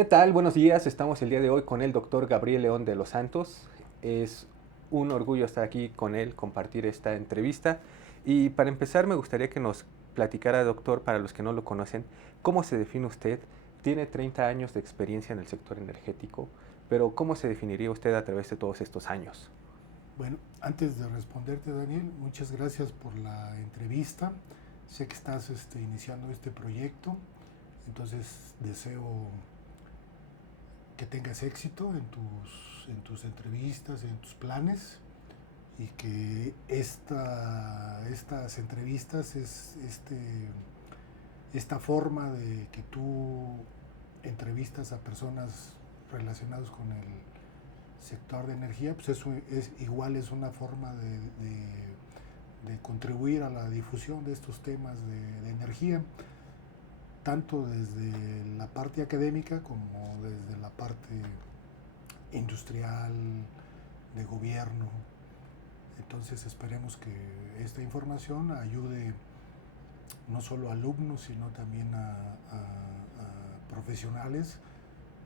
¿Qué tal? Buenos días. Estamos el día de hoy con el doctor Gabriel León de los Santos. Es un orgullo estar aquí con él, compartir esta entrevista. Y para empezar me gustaría que nos platicara, doctor, para los que no lo conocen, cómo se define usted. Tiene 30 años de experiencia en el sector energético, pero ¿cómo se definiría usted a través de todos estos años? Bueno, antes de responderte, Daniel, muchas gracias por la entrevista. Sé que estás iniciando este proyecto, entonces deseo que tengas éxito en tus entrevistas, en tus planes y que estas entrevistas esta forma de que tú entrevistas a personas relacionadas con el sector de energía, pues eso igual es una forma de contribuir a la difusión de estos temas de energía, tanto desde la parte académica como desde la parte industrial, de gobierno. Entonces esperemos que esta información ayude no solo a alumnos, sino también a profesionales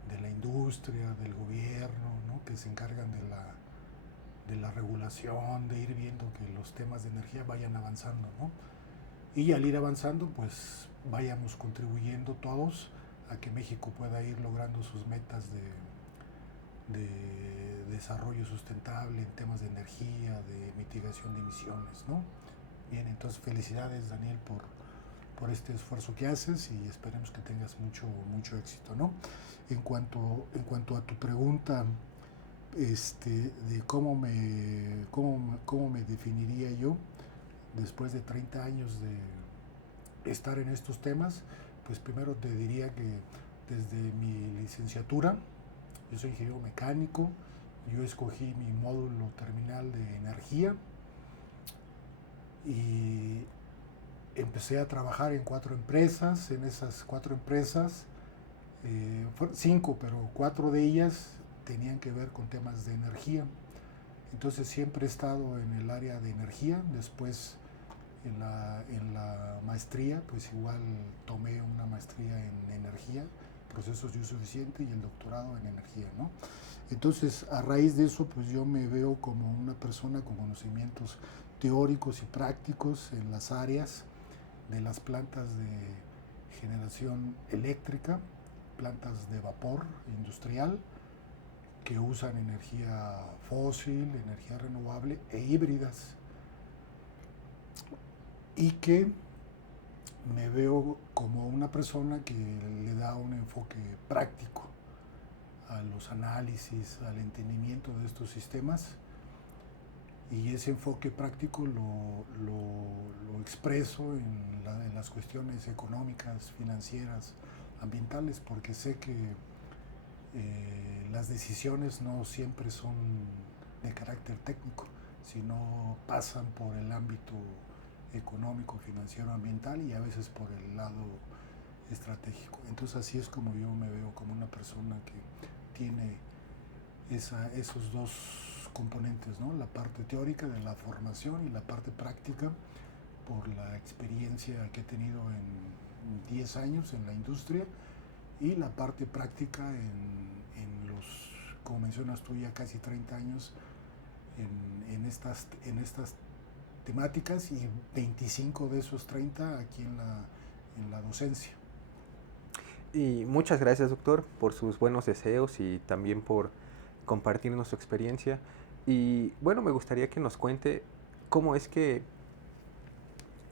de la industria, del gobierno, ¿no? Que se encargan de la regulación, de ir viendo que los temas de energía vayan avanzando, ¿no? Y al ir avanzando, pues vayamos contribuyendo todos a que México pueda ir logrando sus metas de desarrollo sustentable en temas de energía, de mitigación de emisiones, ¿no? Bien, entonces felicidades, Daniel, por este esfuerzo que haces y esperemos que tengas mucho éxito, ¿no? En cuanto a tu pregunta, de cómo me definiría yo después de 30 años de estar en estos temas, pues primero te diría que desde mi licenciatura, yo soy ingeniero mecánico, yo escogí mi módulo terminal de energía y empecé a trabajar en 4 empresas. En esas 4 empresas, cinco, pero 4 de ellas tenían que ver con temas de energía. Entonces siempre he estado en el área de energía. Después en la maestría, pues igual tomé una maestría en energía, procesos de uso eficiente, y el doctorado en energía, ¿no? Entonces, a raíz de eso, pues yo me veo como una persona con conocimientos teóricos y prácticos en las áreas de las plantas de generación eléctrica, plantas de vapor industrial que usan energía fósil, energía renovable e híbridas, y que me veo como una persona que le da un enfoque práctico a los análisis, al entendimiento de estos sistemas, y ese enfoque práctico lo expreso en las cuestiones económicas, financieras, ambientales, porque sé que las decisiones no siempre son de carácter técnico, sino pasan por el ámbito económico, financiero, ambiental, y a veces por el lado estratégico. Entonces así es como yo me veo, como una persona que tiene esos dos componentes, ¿no? La parte teórica de la formación y la parte práctica por la experiencia que he tenido en 10 años en la industria, y la parte práctica como mencionas tú, ya casi 30 años en estas temáticas, y 25 de esos 30 aquí en la docencia. Y muchas gracias, doctor, por sus buenos deseos y también por compartirnos su experiencia. Y bueno, me gustaría que nos cuente cómo es que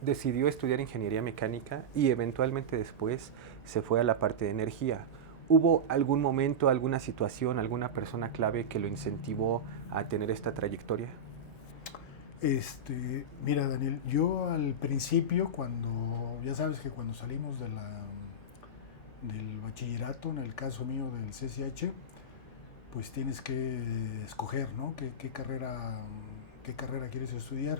decidió estudiar ingeniería mecánica y eventualmente después se fue a la parte de energía. ¿Hubo algún momento, alguna situación, alguna persona clave que lo incentivó a tener esta trayectoria? Mira, Daniel, yo al principio, ya sabes que cuando salimos del bachillerato, en el caso mío del CCH, pues tienes que escoger, ¿no? ¿Qué carrera quieres estudiar?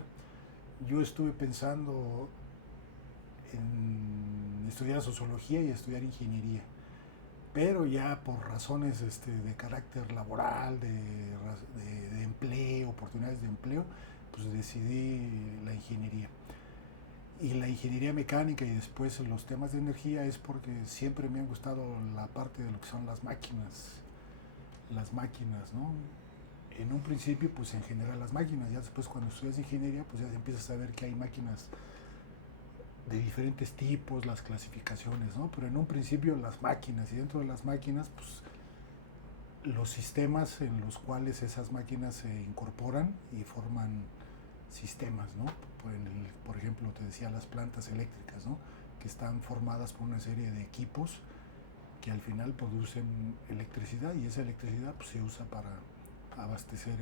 Yo estuve pensando en estudiar sociología y estudiar ingeniería, pero ya por razones de carácter laboral, de empleo, oportunidades de empleo, pues decidí la ingeniería. y la ingeniería mecánica y después los temas de energía es porque siempre me han gustado la parte de lo que son las máquinas, ¿no? En un principio, pues en general las máquinas, ya después cuando estudias ingeniería, pues ya empiezas a ver que hay máquinas de diferentes tipos, las clasificaciones, ¿no? Pero en un principio las máquinas, y dentro de las máquinas, pues los sistemas en los cuales esas máquinas se incorporan y forman sistemas, ¿no? Por ejemplo, te decía las plantas eléctricas, ¿no? Que están formadas por una serie de equipos que al final producen electricidad y esa electricidad pues, se usa para abastecer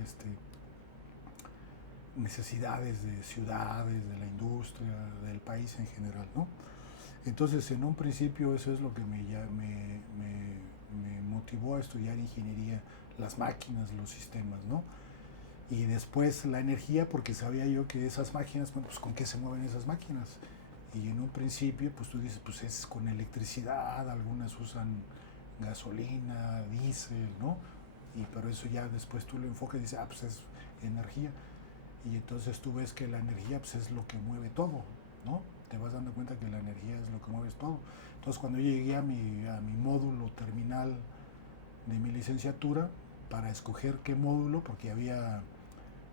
necesidades de ciudades, de la industria, del país en general, ¿no? Entonces, en un principio eso es lo que me motivó a estudiar ingeniería, las máquinas, los sistemas, ¿no? Y después la energía, porque sabía yo que esas máquinas, bueno, pues con qué se mueven esas máquinas. Y en un principio, pues tú dices, pues es con electricidad, algunas usan gasolina, diésel, ¿no? Pero eso ya después tú lo enfocas y dices, ah, pues es energía. Y entonces tú ves que la energía pues es lo que mueve todo, ¿no? Te vas dando cuenta que la energía es lo que mueve todo. Entonces cuando yo llegué a mi módulo terminal de mi licenciatura, para escoger qué módulo, porque había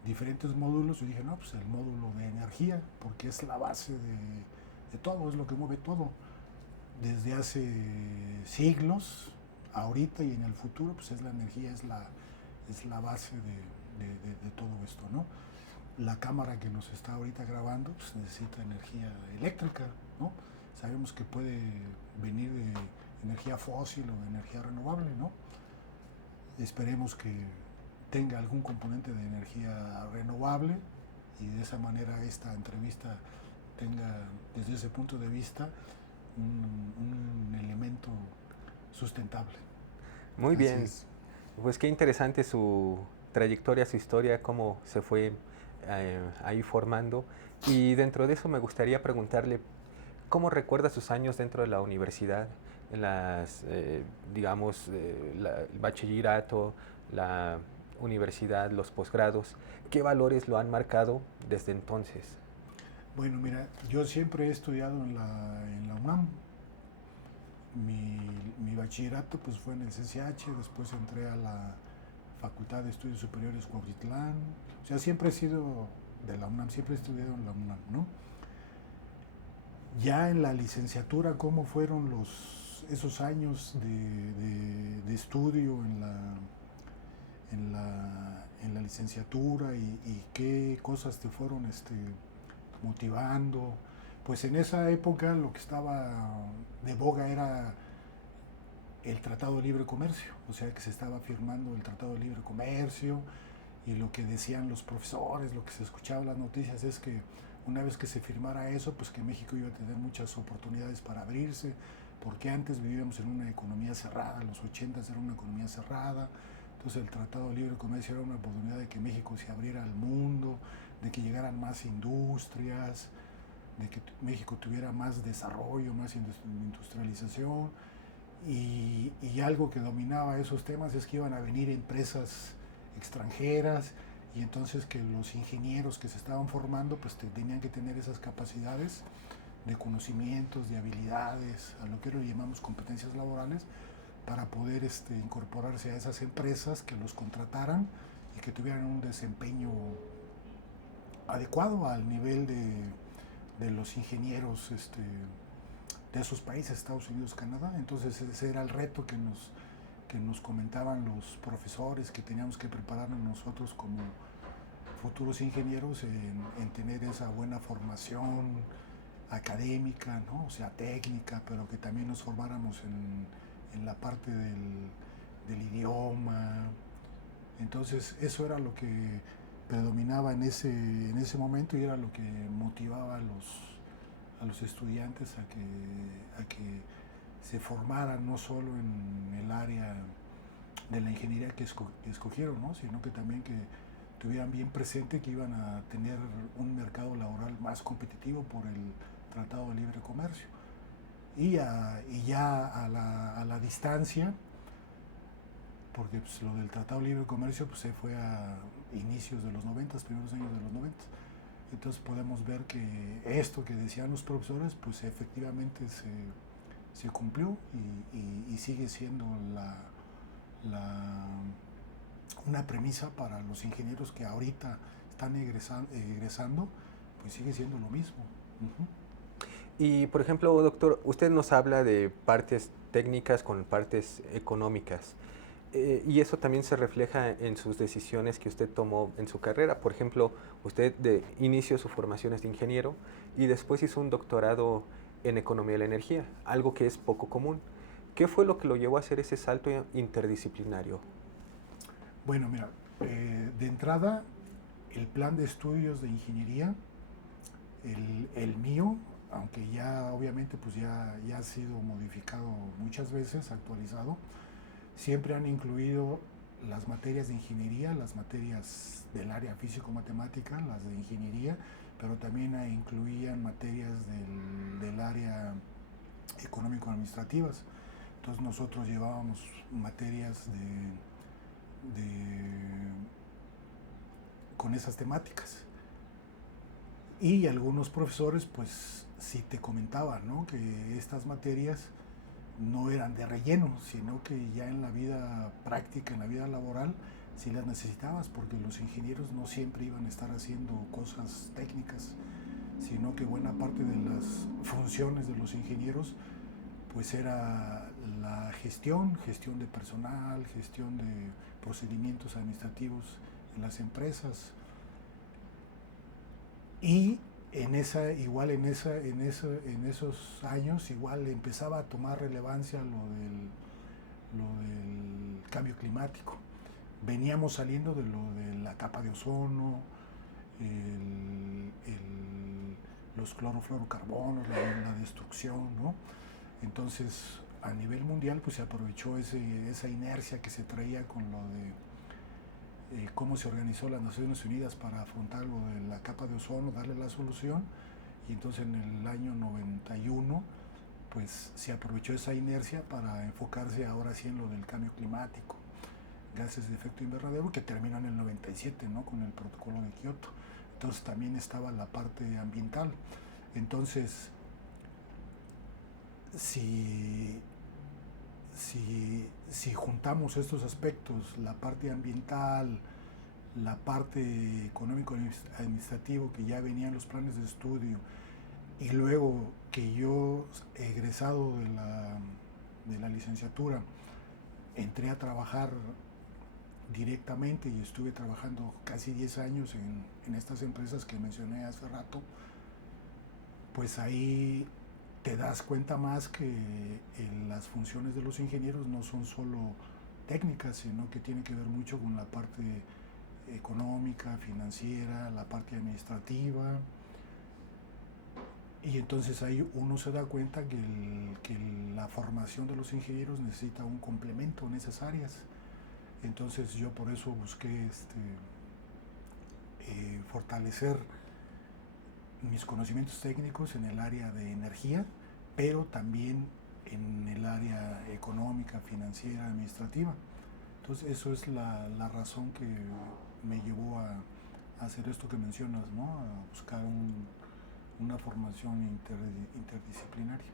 diferentes módulos, yo dije, no, pues el módulo de energía, porque es la base de todo, es lo que mueve todo. Desde hace siglos, ahorita y en el futuro, pues es la energía, es la base de todo esto, ¿no? La cámara que nos está ahorita grabando pues necesita energía eléctrica, ¿no? Sabemos que puede venir de energía fósil o de energía renovable, ¿no? Esperemos que tenga algún componente de energía renovable y de esa manera esta entrevista tenga desde ese punto de vista un elemento sustentable. Muy Así bien, es. pues qué interesante su trayectoria, su historia, cómo se fue ahí formando. Y dentro de eso me gustaría preguntarle, ¿cómo recuerda sus años dentro de la universidad? En las, digamos, el bachillerato, la universidad, los posgrados. ¿Qué valores lo han marcado desde entonces? Bueno, mira, yo siempre he estudiado en la UNAM. Mi bachillerato pues fue en el CCH, después entré a la Facultad de Estudios Superiores Cuautitlán. O sea, siempre he sido de la UNAM, siempre he estudiado en la UNAM, ¿no? Ya en la licenciatura, ¿cómo fueron esos años de estudio en la licenciatura y qué cosas te fueron motivando? Pues en esa época lo que estaba de boga era el Tratado de Libre Comercio, o sea que se estaba firmando el Tratado de Libre Comercio y lo que decían los profesores, lo que se escuchaba en las noticias es que una vez que se firmara eso, pues que México iba a tener muchas oportunidades para abrirse, porque antes vivíamos en una economía cerrada, los 80 era una economía cerrada, entonces el Tratado de Libre Comercio era una oportunidad de que México se abriera al mundo, de que llegaran más industrias, de que México tuviera más desarrollo, más industrialización, y algo que dominaba esos temas es que iban a venir empresas extranjeras y entonces que los ingenieros que se estaban formando pues tenían que tener esas capacidades de conocimientos, de habilidades, a lo que le llamamos competencias laborales, para poder incorporarse a esas empresas que los contrataran y que tuvieran un desempeño adecuado al nivel de los ingenieros de esos países, Estados Unidos, Canadá. Entonces ese era el reto que nos comentaban los profesores, que teníamos que prepararnos nosotros como futuros ingenieros en tener esa buena formación académica, ¿no? O sea, técnica, pero que también nos formáramos en la parte del idioma. Entonces eso era lo que predominaba en ese momento y era lo que motivaba a los estudiantes a que se formaran no solo en el área de la ingeniería que escogieron, ¿no? Sino que también que tuvieran bien presente que iban a tener un mercado laboral más competitivo por el Tratado de Libre Comercio. Y ya a la distancia, porque pues, lo del Tratado de Libre Comercio pues, se fue a inicios de los 90, primeros años de los 90. Entonces podemos ver que esto que decían los profesores, pues efectivamente se cumplió y sigue siendo la, una premisa para los ingenieros que ahorita están egresando, pues sigue siendo lo mismo. Uh-huh. Y, por ejemplo, doctor, usted nos habla de partes técnicas con partes económicas. Y eso también se refleja en sus decisiones que usted tomó en su carrera. Por ejemplo, usted de inicio su formación es de ingeniero y después hizo un doctorado en economía de la energía, algo que es poco común. ¿Qué fue lo que lo llevó a hacer ese salto interdisciplinario? Bueno, mira, de entrada, el plan de estudios de ingeniería, el mío, aunque ya obviamente pues ya ha sido modificado muchas veces, actualizado, siempre han incluido las materias de ingeniería, las materias del área físico-matemática, las de ingeniería, pero también incluían materias del área económico-administrativas. Entonces nosotros llevábamos materias con esas temáticas. Y algunos profesores, pues sí te comentaban, ¿no? Que estas materias no eran de relleno, sino que ya en la vida práctica, en la vida laboral, sí las necesitabas, porque los ingenieros no siempre iban a estar haciendo cosas técnicas, sino que buena parte de las funciones de los ingenieros pues era la gestión de personal, gestión de procedimientos administrativos en las empresas. Y en esos años igual empezaba a tomar relevancia lo del cambio climático. Veníamos saliendo de lo de la capa de ozono, los clorofluorocarbonos, la destrucción, ¿no? Entonces, a nivel mundial, pues se aprovechó esa inercia que se traía con lo de cómo se organizó las Naciones Unidas para afrontar lo de la capa de ozono, darle la solución. Y entonces en el año 91, pues se aprovechó esa inercia para enfocarse ahora sí en lo del cambio climático, gases de efecto invernadero, que terminó en el 97, ¿no? Con el protocolo de Kioto. Entonces también estaba la parte ambiental. Entonces, si juntamos estos aspectos, la parte ambiental, la parte económico-administrativo que ya venían los planes de estudio, y luego que yo, egresado de la licenciatura, entré a trabajar directamente y estuve trabajando casi 10 años en estas empresas que mencioné hace rato, pues ahí te das cuenta más que las funciones de los ingenieros no son solo técnicas, sino que tiene que ver mucho con la parte económica, financiera, la parte administrativa. Y entonces ahí uno se da cuenta que la formación de los ingenieros necesita un complemento en esas áreas. Entonces yo por eso busqué fortalecer mis conocimientos técnicos en el área de energía, pero también en el área económica, financiera, administrativa. Entonces eso es la razón que me llevó a hacer esto que mencionas, ¿no? A buscar una formación interdisciplinaria.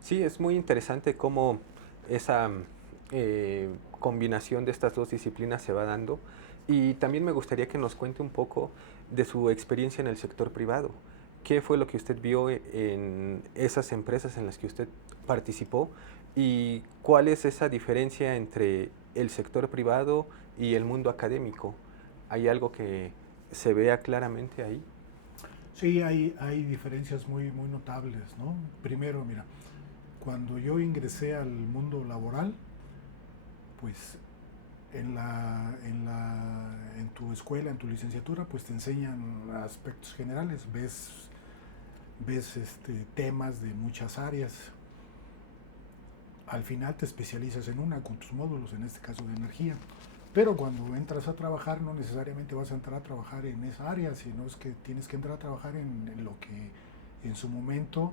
Sí, es muy interesante cómo esa combinación de estas dos disciplinas se va dando. Y también me gustaría que nos cuente un poco de su experiencia en el sector privado. ¿Qué fue lo que usted vio en esas empresas en las que usted participó? ¿Y cuál es esa diferencia entre el sector privado y el mundo académico? ¿Hay algo que se vea claramente ahí? Sí, hay diferencias muy notables, ¿no? Primero, mira, cuando yo ingresé al mundo laboral, pues en tu escuela, en tu licenciatura, pues te enseñan aspectos generales, ves temas de muchas áreas. Al final te especializas en una con tus módulos, en este caso de energía. Pero cuando entras a trabajar, no necesariamente vas a entrar a trabajar en esa área, sino es que tienes que entrar a trabajar en lo que en su momento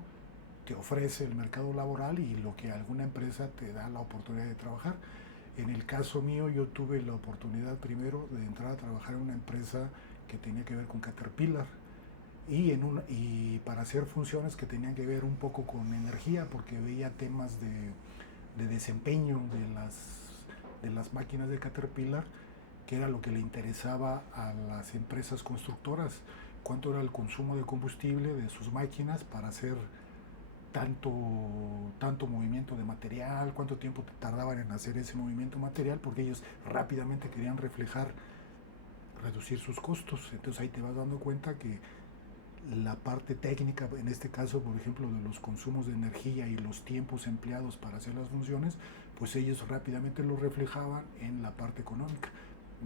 te ofrece el mercado laboral y lo que alguna empresa te da la oportunidad de trabajar. En el caso mío, yo tuve la oportunidad primero de entrar a trabajar en una empresa que tenía que ver con Caterpillar. y para hacer funciones que tenían que ver un poco con energía, porque veía temas de desempeño de las máquinas de Caterpillar, que era lo que le interesaba a las empresas constructoras, cuánto era el consumo de combustible de sus máquinas para hacer tanto, tanto movimiento de material, cuánto tiempo tardaban en hacer ese movimiento material, porque ellos rápidamente querían reflejar, reducir sus costos. Entonces ahí te vas dando cuenta que la parte técnica, en este caso, por ejemplo, de los consumos de energía y los tiempos empleados para hacer las funciones, pues ellos rápidamente lo reflejaban en la parte económica.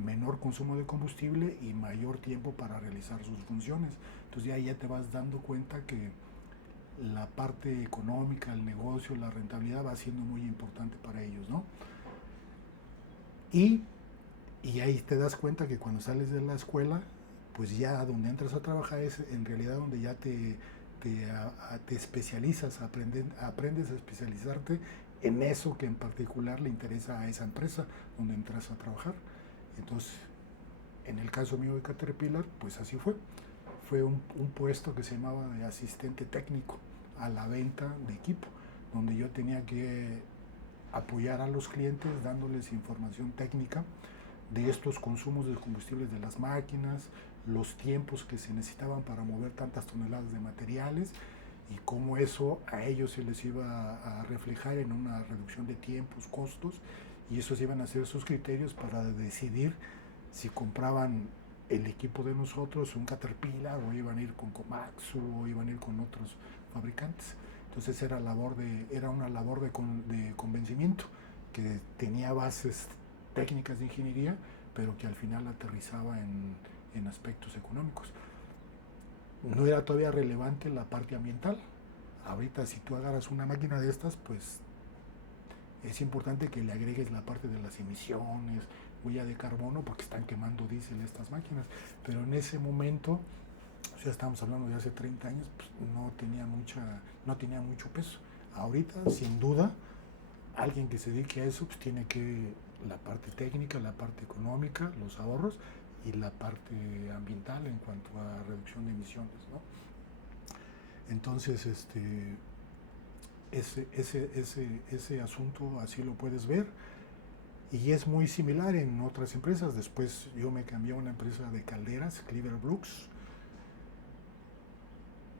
Menor consumo de combustible y mayor tiempo para realizar sus funciones. Entonces ya te vas dando cuenta que la parte económica, el negocio, la rentabilidad va siendo muy importante para ellos, ¿no? Y, y ahí te das cuenta que cuando sales de la escuela, pues ya donde entras a trabajar es en realidad donde ya te especializas, aprendes a especializarte en eso que en particular le interesa a esa empresa donde entras a trabajar. Entonces, en el caso mío de Caterpillar, pues así fue. Fue un puesto que se llamaba de asistente técnico a la venta de equipo, donde yo tenía que apoyar a los clientes dándoles información técnica de estos consumos de combustibles de las máquinas, los tiempos que se necesitaban para mover tantas toneladas de materiales y cómo eso a ellos se les iba a reflejar en una reducción de tiempos, costos, y esos iban a ser sus criterios para decidir si compraban el equipo de nosotros, un Caterpillar, o iban a ir con Komatsu, o iban a ir con otros fabricantes. Entonces era una labor de convencimiento que tenía bases técnicas de ingeniería, pero que al final aterrizaba en aspectos económicos. No era todavía relevante la parte ambiental. Ahorita si tú agarras una máquina de estas, pues es importante que le agregues la parte de las emisiones, huella de carbono, porque están quemando diésel estas máquinas. Pero en ese momento, o sea, estamos hablando de hace 30 años, pues no tenía mucho peso. Ahorita, sin duda, alguien que se dedique a eso, pues tiene que la parte técnica, la parte económica, los ahorros y la parte ambiental en cuanto a reducción de emisiones, ¿no? Entonces, ese asunto así lo puedes ver y es muy similar en otras empresas. Después yo me cambié a una empresa de calderas, Cleaver Brooks.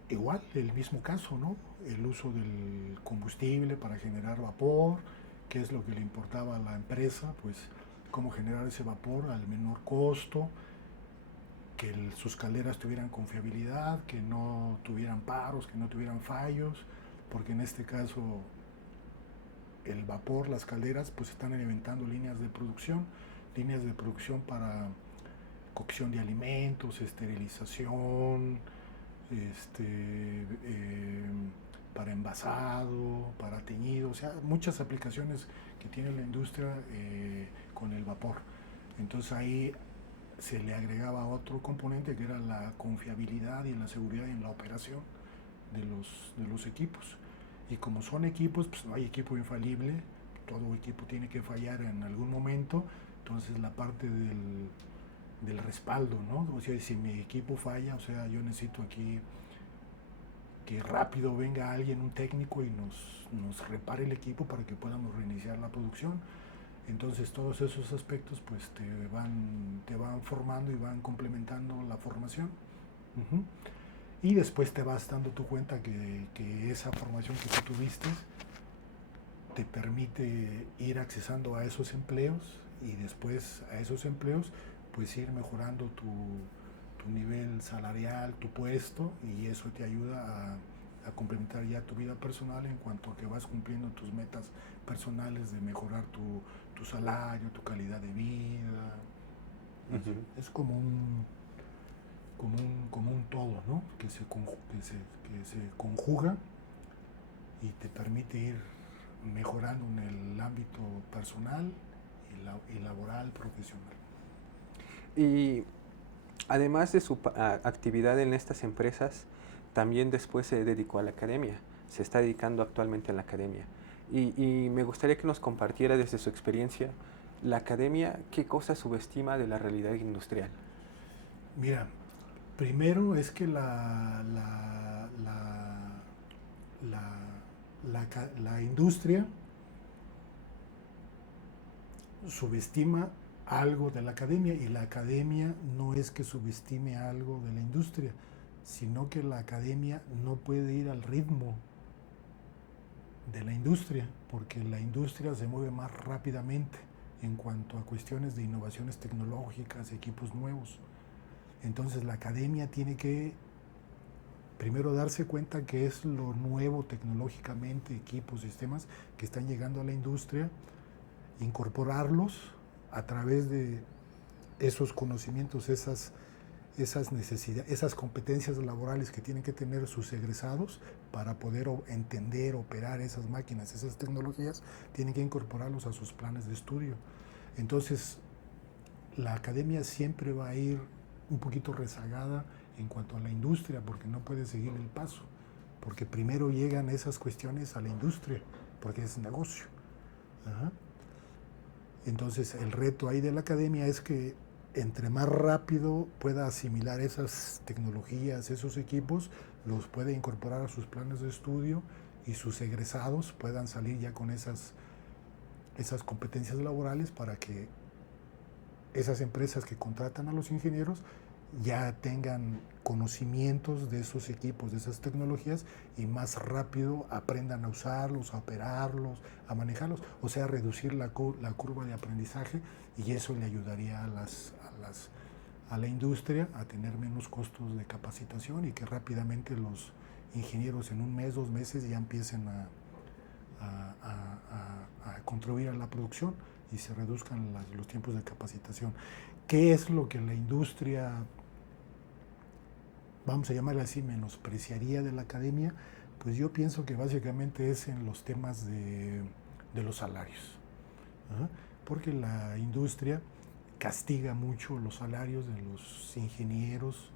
Igual, el mismo caso, ¿no? El uso del combustible para generar vapor, qué es lo que le importaba a la empresa, pues cómo generar ese vapor al menor costo, que sus calderas tuvieran confiabilidad, que no tuvieran paros, que no tuvieran fallos, porque en este caso el vapor, las calderas, pues están alimentando líneas de producción para cocción de alimentos, esterilización, para envasado, para teñido, o sea, muchas aplicaciones que tiene la industria con el vapor. Entonces ahí se le agregaba otro componente que era la confiabilidad y la seguridad en la operación de los equipos. Y como son equipos, pues no hay equipo infalible, todo equipo tiene que fallar en algún momento, entonces la parte del respaldo, ¿no? O sea, si mi equipo falla, o sea, yo necesito aquí que rápido venga alguien, un técnico, y nos repare el equipo para que podamos reiniciar la producción. Entonces todos esos aspectos pues te van formando y van complementando la formación. Uh-huh. Y después te vas dando tu cuenta que esa formación que tú tuviste te permite ir accesando a esos empleos y después a esos empleos pues ir mejorando tu nivel salarial, tu puesto, y eso te ayuda a complementar ya tu vida personal en cuanto a que vas cumpliendo tus metas personales de mejorar tu salario, tu calidad de vida. Uh-huh. Es como un todo, ¿no? Que se conjuga y te permite ir mejorando en el ámbito personal y laboral, profesional. Y además de su actividad en estas empresas, también después se dedicó a la academia, se está dedicando actualmente a la academia. Y me gustaría que nos compartiera desde su experiencia, la academia, ¿qué cosa subestima de la realidad industrial? Mira, Primero es que la industria subestima algo de la academia, y la academia no es que subestime algo de la industria, sino que la academia no puede ir al ritmo de la industria, porque la industria se mueve más rápidamente en cuanto a cuestiones de innovaciones tecnológicas, equipos nuevos. Entonces la academia tiene que primero darse cuenta que es lo nuevo tecnológicamente, equipos, sistemas que están llegando a la industria, incorporarlos a través de esos conocimientos, esas necesidades, esas competencias laborales que tienen que tener sus egresados para poder entender, operar esas máquinas, esas tecnologías, tienen que incorporarlos a sus planes de estudio. Entonces, la academia siempre va a ir un poquito rezagada en cuanto a la industria, porque no puede seguir el paso, porque primero llegan esas cuestiones a la industria, porque es negocio. Ajá. Entonces, el reto ahí de la academia es que entre más rápido pueda asimilar esas tecnologías, esos equipos, los puede incorporar a sus planes de estudio, y sus egresados puedan salir ya con esas competencias laborales, para que esas empresas que contratan a los ingenieros ya tengan conocimientos de esos equipos, de esas tecnologías, y más rápido aprendan a usarlos, a operarlos, a manejarlos, o sea, reducir la curva de aprendizaje, y eso le ayudaría a la industria a tener menos costos de capacitación, y que rápidamente los ingenieros en un mes, 2 meses ya empiecen a contribuir a la producción y se reduzcan los tiempos de capacitación. ¿Qué es lo que la industria, vamos a llamarle así, menospreciaría de la academia? Pues yo pienso que básicamente es en los temas de los salarios. ¿Ah? Porque la industria castiga mucho los salarios de los ingenieros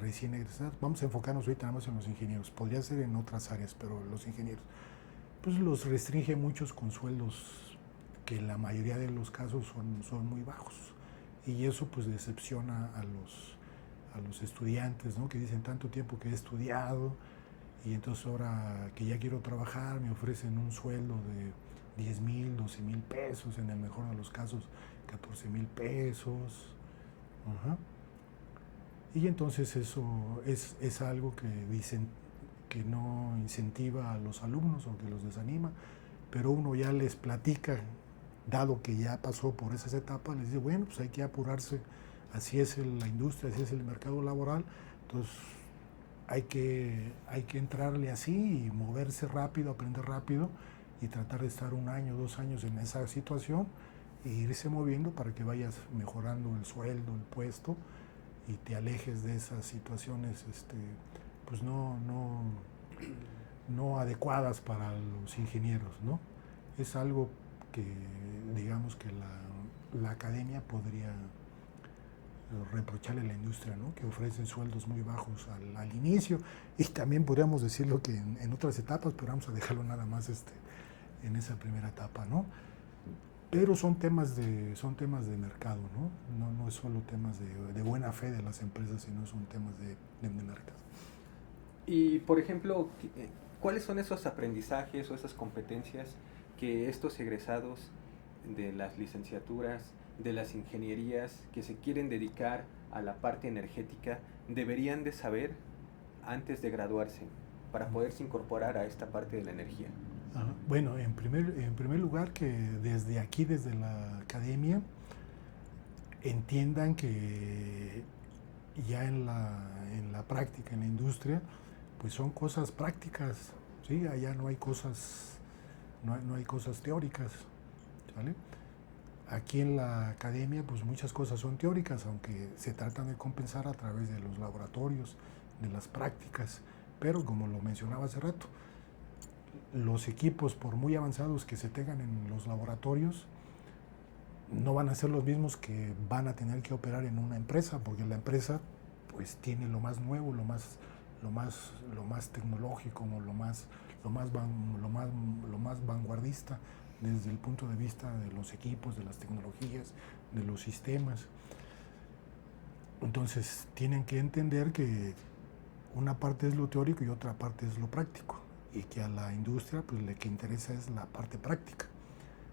recién egresados. Vamos a enfocarnos ahorita nada más en los ingenieros. Podría ser en otras áreas, pero los ingenieros, pues los restringe muchos con sueldos que en la mayoría de los casos son muy bajos. Y eso pues decepciona a los estudiantes, ¿no? Que dicen tanto tiempo que he estudiado, y entonces ahora que ya quiero trabajar me ofrecen un sueldo de 10,000, 12,000 pesos, en el mejor de los casos 14,000 pesos. Ajá. Y entonces eso es algo que dicen que no incentiva a los alumnos o que los desanima, pero uno ya les platica, dado que ya pasó por esas etapas, les dice, bueno, pues hay que apurarse, así es la industria, así es el mercado laboral, entonces hay que entrarle así y moverse rápido, aprender rápido, y tratar de estar 1 año, 2 años en esa situación, e irse moviendo para que vayas mejorando el sueldo, el puesto, y te alejes de esas situaciones pues no adecuadas para los ingenieros, ¿no? Es algo que digamos que la academia podría reprocharle a la industria, ¿no? Que ofrecen sueldos muy bajos al inicio, y también podríamos decirlo que en otras etapas, pero vamos a dejarlo nada más en esa primera etapa, ¿no? Pero son temas de mercado, ¿no? No es solo temas de buena fe de las empresas, sino son temas de mercado. Y, por ejemplo, ¿cuáles son esos aprendizajes o esas competencias que estos egresados de las licenciaturas, de las ingenierías que se quieren dedicar a la parte energética deberían de saber antes de graduarse para poderse incorporar a esta parte de la energía? Bueno, en primer lugar, que desde aquí, desde la academia, entiendan que ya en la práctica, en la industria, pues son cosas prácticas, ¿sí? Allá no hay cosas teóricas, ¿vale? Aquí en la academia, pues muchas cosas son teóricas, aunque se tratan de compensar a través de los laboratorios, de las prácticas, pero como lo mencionaba hace rato, los equipos, por muy avanzados que se tengan en los laboratorios, no van a ser los mismos que van a tener que operar en una empresa, porque la empresa pues tiene lo más nuevo, lo más tecnológico, lo más vanguardista desde el punto de vista de los equipos, de las tecnologías, de los sistemas. Entonces tienen que entender que una parte es lo teórico y otra parte es lo práctico, y que a la industria pues lo que interesa es la parte práctica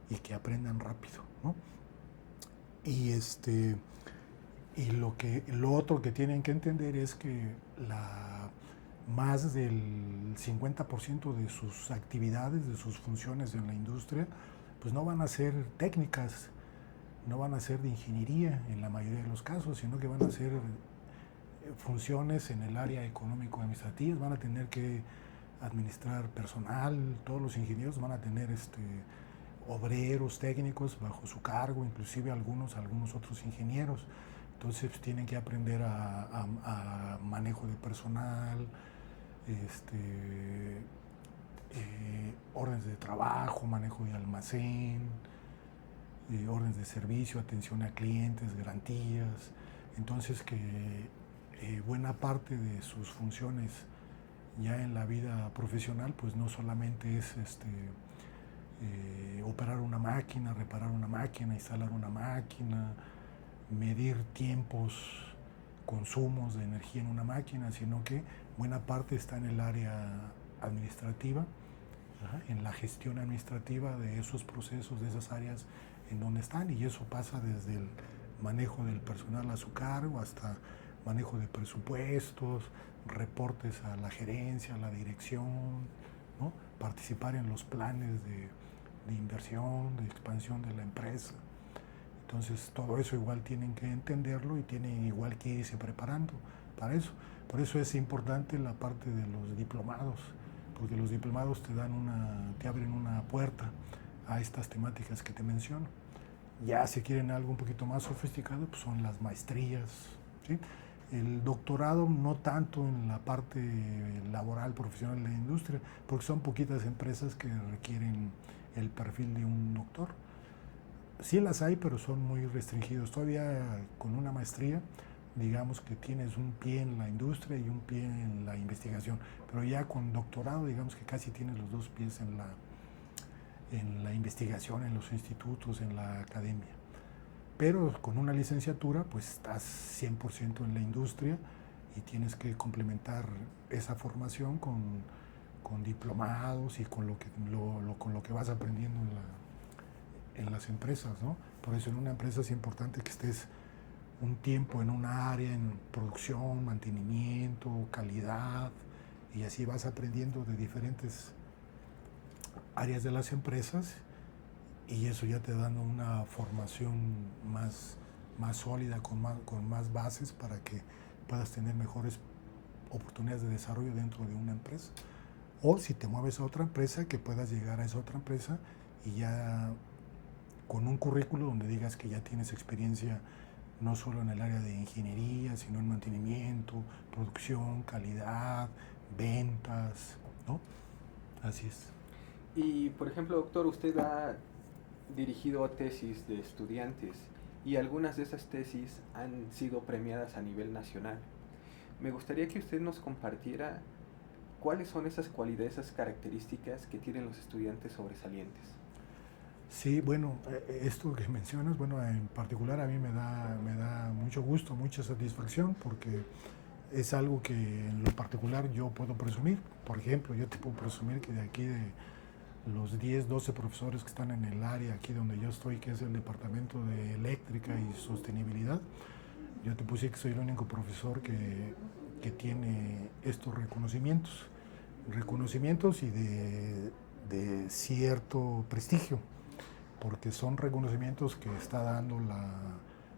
y que aprendan rápido, ¿no? Y lo otro que tienen que entender es que más del 50% de sus actividades, de sus funciones en la industria, pues no van a ser técnicas, no van a ser de ingeniería en la mayoría de los casos, sino que van a ser funciones en el área económico-administrativa, van a tener que administrar personal, todos los ingenieros van a tener obreros técnicos bajo su cargo, inclusive algunos otros ingenieros. Entonces pues, tienen que aprender a manejo de personal, órdenes de trabajo, manejo de almacén, órdenes de servicio, atención a clientes, garantías. Entonces que buena parte de sus funciones ya en la vida profesional pues no solamente es operar una máquina, reparar una máquina, instalar una máquina, medir tiempos, consumos de energía en una máquina, sino que buena parte está en el área administrativa, en la gestión administrativa de esos procesos, de esas áreas en donde están, y eso pasa desde el manejo del personal a su cargo hasta manejo de presupuestos, reportes a la gerencia, a la dirección, ¿no? Participar en los planes de inversión, de expansión de la empresa. Entonces todo eso igual tienen que entenderlo y tienen igual que irse preparando para eso. Por eso es importante la parte de los diplomados, porque los diplomados te abren una puerta a estas temáticas que te menciono. Ya si quieren algo un poquito más sofisticado, pues son las maestrías, ¿sí? El doctorado no tanto en la parte laboral, profesional de la industria, porque son poquitas empresas que requieren el perfil de un doctor. Sí las hay, pero son muy restringidos. Todavía con una maestría, digamos que tienes un pie en la industria y un pie en la investigación, pero ya con doctorado, digamos que casi tienes los dos pies en la investigación, en los institutos, en la academia. Pero con una licenciatura, pues estás 100% en la industria y tienes que complementar esa formación con diplomados y con lo que vas aprendiendo en las empresas, ¿no? Por eso en una empresa es importante que estés un tiempo en una área, en producción, mantenimiento, calidad, y así vas aprendiendo de diferentes áreas de las empresas, y eso ya te da una formación más sólida, con más bases para que puedas tener mejores oportunidades de desarrollo dentro de una empresa. O si te mueves a otra empresa, que puedas llegar a esa otra empresa y ya con un currículo donde digas que ya tienes experiencia no solo en el área de ingeniería, sino en mantenimiento, producción, calidad, ventas, ¿no? Así es. Y, por ejemplo, doctor, usted ha dirigido tesis de estudiantes y algunas de esas tesis han sido premiadas a nivel nacional. Me gustaría que usted nos compartiera cuáles son esas cualidades, esas características que tienen los estudiantes sobresalientes. Sí, bueno, esto que mencionas, bueno, en particular a mí me da mucho gusto, mucha satisfacción, porque es algo que en lo particular yo puedo presumir. Por ejemplo, yo te puedo presumir que de aquí de los 10, 12 profesores que están en el área aquí donde yo estoy, que es el departamento de eléctrica y sostenibilidad, yo te puse que soy el único profesor que tiene estos reconocimientos y de cierto prestigio, porque son reconocimientos que está dando la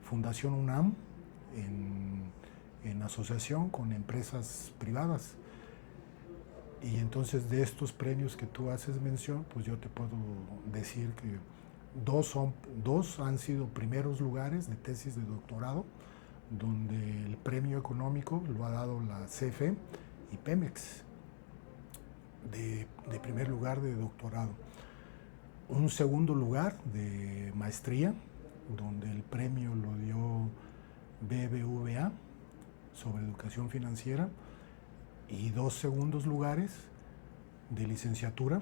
Fundación UNAM en asociación con empresas privadas. Y entonces de estos premios que tú haces mención, pues yo te puedo decir que dos han sido primeros lugares de tesis de doctorado, donde el premio económico lo ha dado la CFE y Pemex, de primer lugar de doctorado. Un segundo lugar de maestría, donde el premio lo dio BBVA sobre educación financiera, y dos segundos lugares de licenciatura,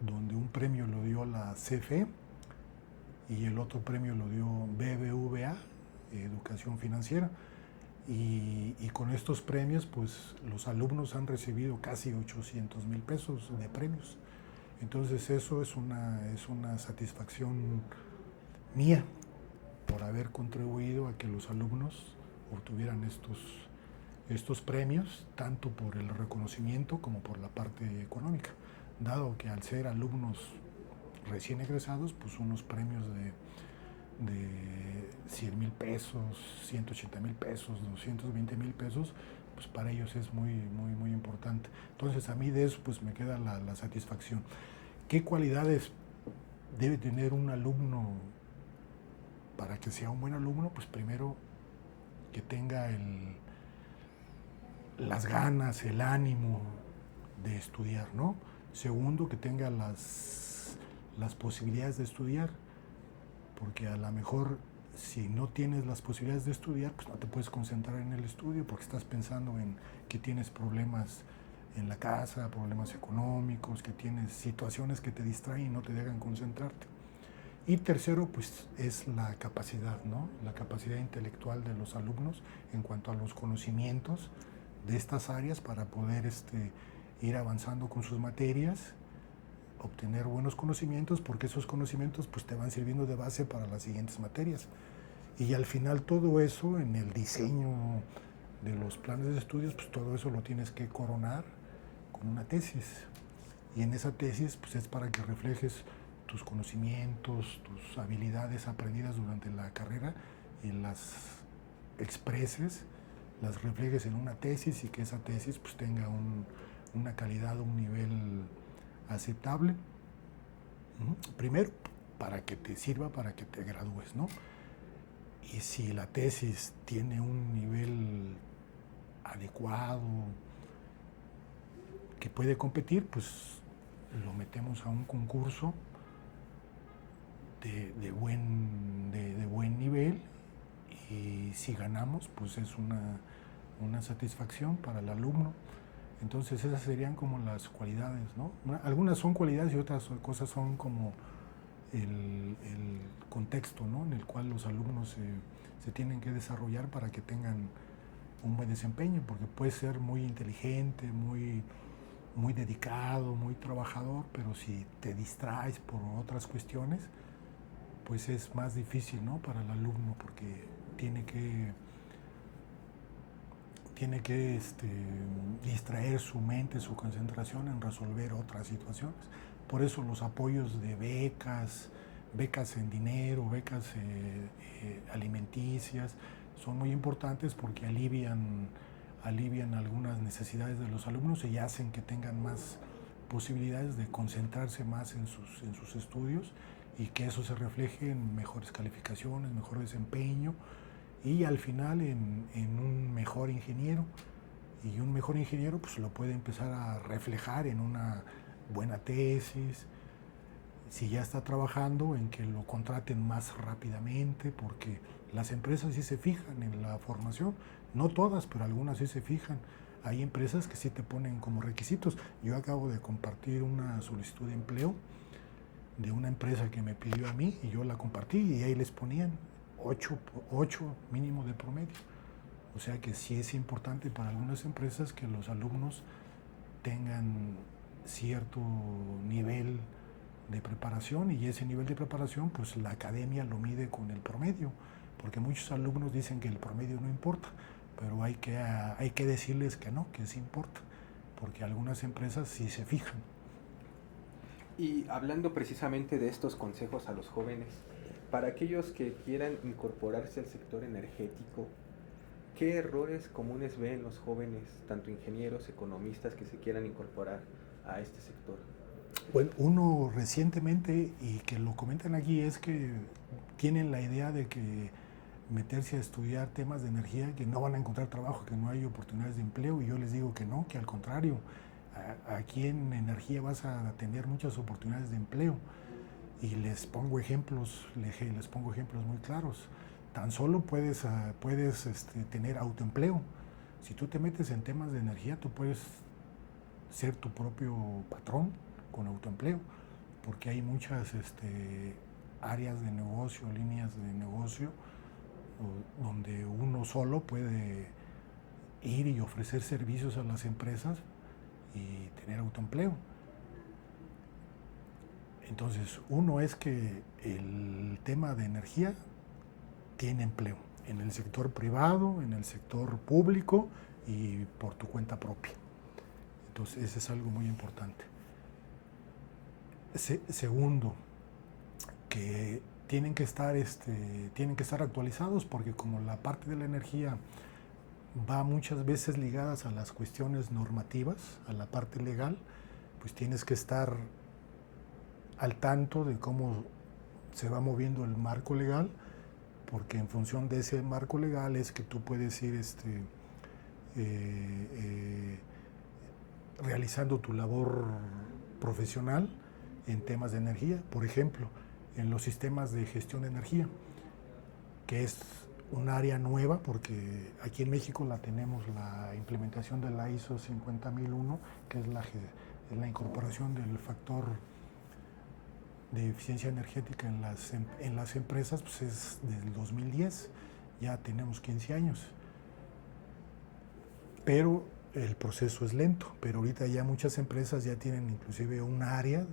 donde un premio lo dio la CFE y el otro premio lo dio BBVA, educación financiera. y con estos premios, pues los alumnos han recibido casi 800,000 pesos de premios. Entonces eso es una satisfacción mía por haber contribuido a que los alumnos obtuvieran estos premios, tanto por el reconocimiento como por la parte económica, dado que al ser alumnos recién egresados, pues unos premios de 100,000 pesos, 180,000 pesos, 220,000 pesos, pues para ellos es muy, muy, muy importante. Entonces a mí de eso pues me queda la satisfacción. ¿Qué cualidades debe tener un alumno para que sea un buen alumno? Pues primero que tenga las ganas, el ánimo de estudiar, ¿no? Segundo, que tenga las posibilidades de estudiar, porque a lo mejor si no tienes las posibilidades de estudiar, pues no te puedes concentrar en el estudio porque estás pensando en que tienes problemas en la casa, problemas económicos, que tienes situaciones que te distraen y no te dejan concentrarte. Y tercero, pues es la capacidad, ¿no? La capacidad intelectual de los alumnos en cuanto a los conocimientos de estas áreas para poder ir avanzando con sus materias, obtener buenos conocimientos, porque esos conocimientos pues te van sirviendo de base para las siguientes materias. Y al final todo eso en el diseño de los planes de estudios, pues todo eso lo tienes que coronar con una tesis. Y en esa tesis pues es para que reflejes tus conocimientos, tus habilidades aprendidas durante la carrera y las expreses, las reflejes en una tesis y que esa tesis pues tenga una calidad, un nivel aceptable. Primero, para que te sirva, para que te gradúes, ¿no? Y si la tesis tiene un nivel adecuado, que puede competir, pues lo metemos a un concurso de buen nivel, y si ganamos, pues es una satisfacción para el alumno. Entonces esas serían como las cualidades, ¿no? Algunas son cualidades y otras cosas son como el contexto, ¿no? En el cual los alumnos se tienen que desarrollar para que tengan un buen desempeño, porque puede ser muy inteligente, muy, muy dedicado, muy trabajador, pero si te distraes por otras cuestiones, pues es más difícil, ¿no? Para el alumno, porque tiene que distraer su mente, su concentración en resolver otras situaciones. Por eso los apoyos de becas en dinero, becas alimenticias, son muy importantes porque alivian algunas necesidades de los alumnos y hacen que tengan más posibilidades de concentrarse más en sus estudios, y que eso se refleje en mejores calificaciones, mejor desempeño y al final en un mejor ingeniero. Y un mejor ingeniero pues lo puede empezar a reflejar en una buena tesis, si ya está trabajando, en que lo contraten más rápidamente, porque las empresas sí se fijan en la formación, no todas, pero algunas sí se fijan. Hay empresas que sí te ponen como requisitos. Yo acabo de compartir una solicitud de empleo de una empresa que me pidió a mí y yo la compartí y ahí les ponían 8 mínimo de promedio. O sea que sí es importante para algunas empresas que los alumnos tengan cierto nivel de preparación, y ese nivel de preparación pues la academia lo mide con el promedio, porque muchos alumnos dicen que el promedio no importa, pero hay que decirles que no, que sí importa, porque algunas empresas sí se fijan. Y hablando precisamente de estos consejos a los jóvenes, para aquellos que quieran incorporarse al sector energético, ¿qué errores comunes ven los jóvenes, tanto ingenieros, economistas, que se quieran incorporar a este sector? Bueno, uno recientemente, y que lo comentan aquí, es que tienen la idea de que meterse a estudiar temas de energía, que no van a encontrar trabajo, que no hay oportunidades de empleo, y yo les digo que no, que al contrario, aquí en energía vas a tener muchas oportunidades de empleo. Y les pongo ejemplos muy claros. Tan solo puedes tener autoempleo. Si tú te metes en temas de energía, tú puedes ser tu propio patrón con autoempleo, porque hay muchas áreas de negocio, líneas de negocio, donde uno solo puede ir y ofrecer servicios a las empresas y tener autoempleo. Entonces, uno es que el tema de energía tiene empleo en el sector privado, en el sector público y por tu cuenta propia. Entonces, eso es algo muy importante. Segundo, que tienen que estar actualizados, porque como la parte de la energía va muchas veces ligadas a las cuestiones normativas, a la parte legal, pues tienes que estar al tanto de cómo se va moviendo el marco legal, porque en función de ese marco legal es que tú puedes ir realizando tu labor profesional en temas de energía. Por ejemplo, en los sistemas de gestión de energía, que es un área nueva, porque aquí en México la tenemos, la implementación de la ISO 50001, que es la incorporación del factor de eficiencia energética en las empresas, pues es del 2010, ya tenemos 15 años. Pero el proceso es lento, pero ahorita ya muchas empresas ya tienen inclusive un área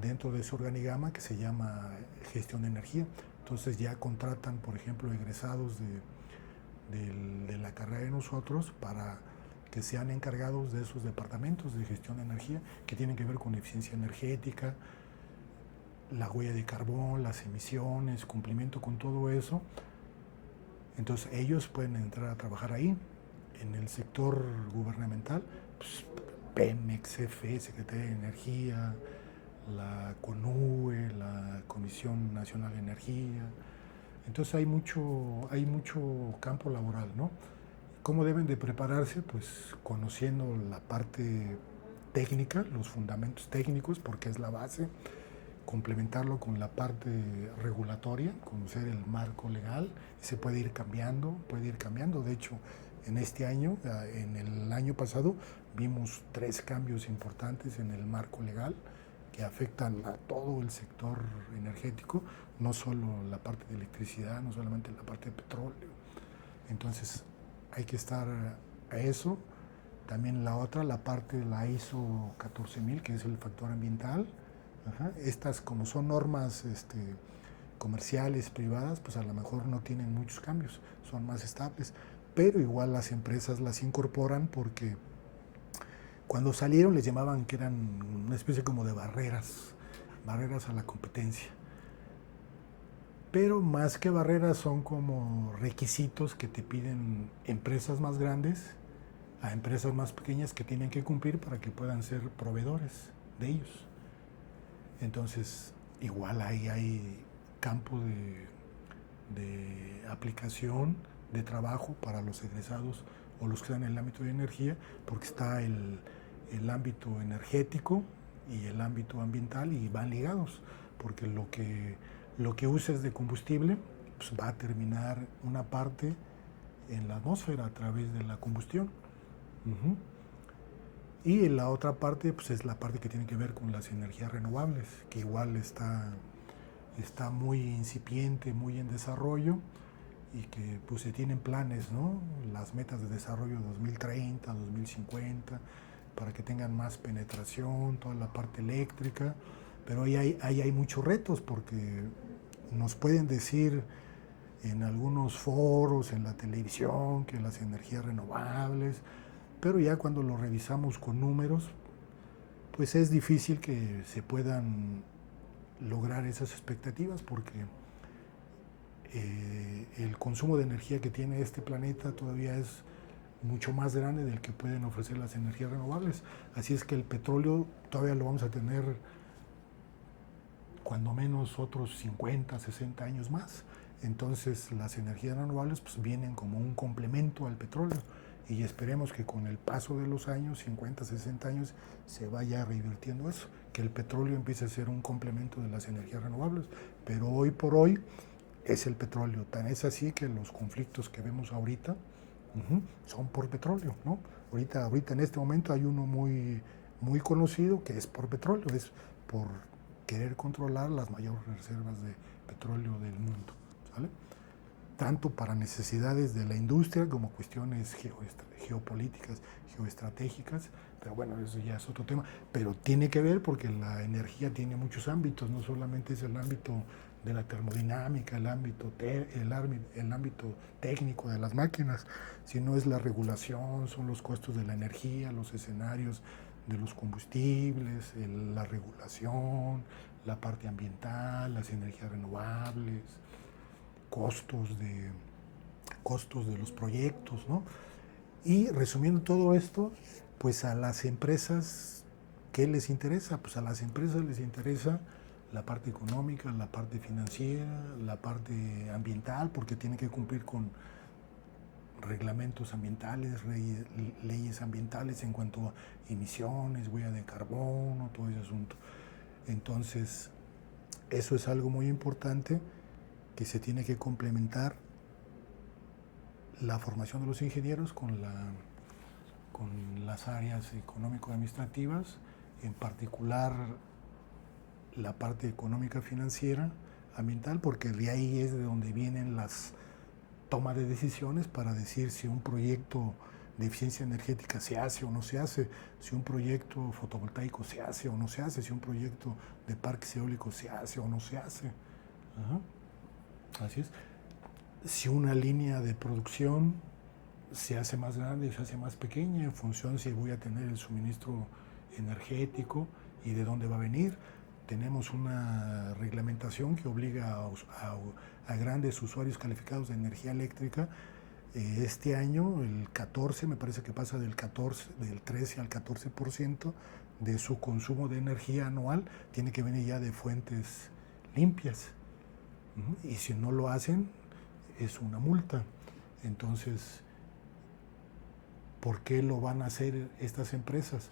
dentro de su organigrama que se llama gestión de energía. Entonces ya contratan, por ejemplo, egresados de la carrera de nosotros para que sean encargados de esos departamentos de gestión de energía que tienen que ver con eficiencia energética, la huella de carbón, las emisiones, cumplimiento con todo eso. Entonces ellos pueden entrar a trabajar ahí. En el sector gubernamental, pues, Pemex, CFE, Secretaría de Energía, la CONUE, la Comisión Nacional de Energía. Entonces hay mucho campo laboral, ¿no? ¿Cómo deben de prepararse? Pues conociendo la parte técnica, los fundamentos técnicos, porque es la base, complementarlo con la parte regulatoria, conocer el marco legal, se puede ir cambiando, de hecho, en este año, en el año pasado, vimos 3 cambios importantes en el marco legal que afectan a todo el sector energético, no solo la parte de electricidad, no solamente la parte de petróleo. Entonces hay que estar a eso. También la parte de la ISO 14000, que es el factor ambiental. Estas, como son normas comerciales, privadas, pues a lo mejor no tienen muchos cambios, son más estables, pero igual las empresas las incorporan porque cuando salieron les llamaban que eran una especie como de barreras a la competencia. Pero más que barreras son como requisitos que te piden empresas más grandes a empresas más pequeñas que tienen que cumplir para que puedan ser proveedores de ellos. Entonces, igual ahí hay campo de aplicación, de trabajo para los egresados o los que están en el ámbito de energía, porque está el ámbito energético y el ámbito ambiental y van ligados, porque lo que uses de combustible pues va a terminar una parte en la atmósfera a través de la combustión. Y la otra parte pues es la parte que tiene que ver con las energías renovables, que igual está muy incipiente, muy en desarrollo, y que pues se tienen planes, ¿no? Las metas de desarrollo 2030, 2050, para que tengan más penetración, toda la parte eléctrica, pero ahí hay muchos retos, porque nos pueden decir en algunos foros, en la televisión, que las energías renovables, pero ya cuando lo revisamos con números, pues es difícil que se puedan lograr esas expectativas, porque el consumo de energía que tiene este planeta todavía es mucho más grande del que pueden ofrecer las energías renovables. Así es que el petróleo todavía lo vamos a tener cuando menos otros 50, 60 años más. Entonces las energías renovables pues vienen como un complemento al petróleo, y esperemos que con el paso de los años, 50, 60 años, se vaya revirtiendo eso, que el petróleo empiece a ser un complemento de las energías renovables. Pero hoy por hoy es el petróleo. Tan es así que los conflictos que vemos ahorita son por petróleo, ¿no? Ahorita en este momento hay uno muy conocido que es por petróleo, es por querer controlar las mayores reservas de petróleo del mundo, ¿sale? tanto para necesidades de la industria como cuestiones geopolíticas, geoestratégicas, pero bueno, eso ya es otro tema, pero tiene que ver porque la energía tiene muchos ámbitos, no solamente es el ámbito de la termodinámica, el ámbito técnico de las máquinas, sino es la regulación, son los costos de la energía, los escenarios de los combustibles, la regulación, la parte ambiental, las energías renovables, costos de los proyectos, ¿no? Y resumiendo todo esto, pues a las empresas, ¿qué les interesa? Pues a las empresas les interesa la parte económica, la parte financiera, la parte ambiental, porque tienen que cumplir con reglamentos ambientales, leyes ambientales en cuanto a emisiones, huella de carbono, todo ese asunto. Entonces, eso es algo muy importante que se tiene que complementar la formación de los ingenieros con las áreas económico-administrativas, en particular la parte económica financiera, ambiental, porque de ahí es de donde vienen las tomas de decisiones para decir si un proyecto de eficiencia energética se hace o no se hace, si un proyecto fotovoltaico se hace o no se hace, si un proyecto de parques eólicos se hace o no se hace. Ajá. Así es. Si una línea de producción se hace más grande o se hace más pequeña en función si voy a tener el suministro energético y de dónde va a venir. Tenemos una reglamentación que obliga a grandes usuarios calificados de energía eléctrica. Este año, el 14, me parece que pasa del 13 al 14% de su consumo de energía anual tiene que venir ya de fuentes limpias. Y si no lo hacen, es una multa. Entonces, ¿por qué lo van a hacer estas empresas?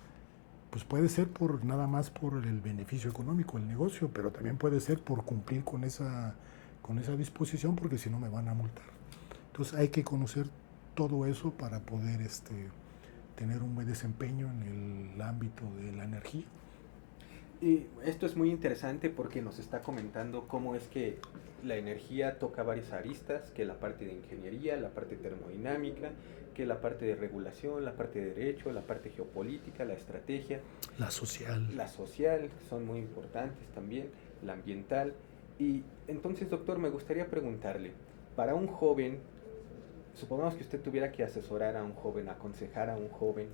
Pues puede ser nada más por el beneficio económico, el negocio, pero también puede ser por cumplir con esa disposición, porque si no me van a multar. Entonces hay que conocer todo eso para poder tener un buen desempeño en el ámbito de la energía. Y esto es muy interesante porque nos está comentando cómo es que la energía toca varias aristas, que la parte de ingeniería, la parte termodinámica, que la parte de regulación, la parte de derecho, la parte geopolítica, la estrategia. La social. La social, son muy importantes también, la ambiental. Y entonces, doctor, me gustaría preguntarle, para un joven, supongamos que usted tuviera que asesorar a un joven, aconsejar a un joven,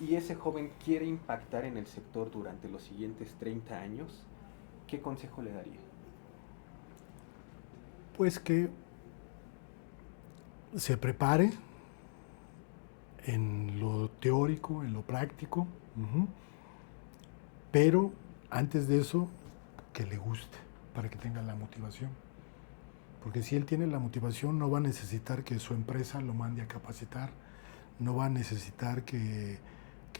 y ese joven quiere impactar en el sector durante los siguientes 30 años, ¿qué consejo le daría? Pues que se prepare en lo teórico, en lo práctico, pero antes de eso, que le guste, para que tenga la motivación. Porque si él tiene la motivación, no va a necesitar que su empresa lo mande a capacitar, no va a necesitar que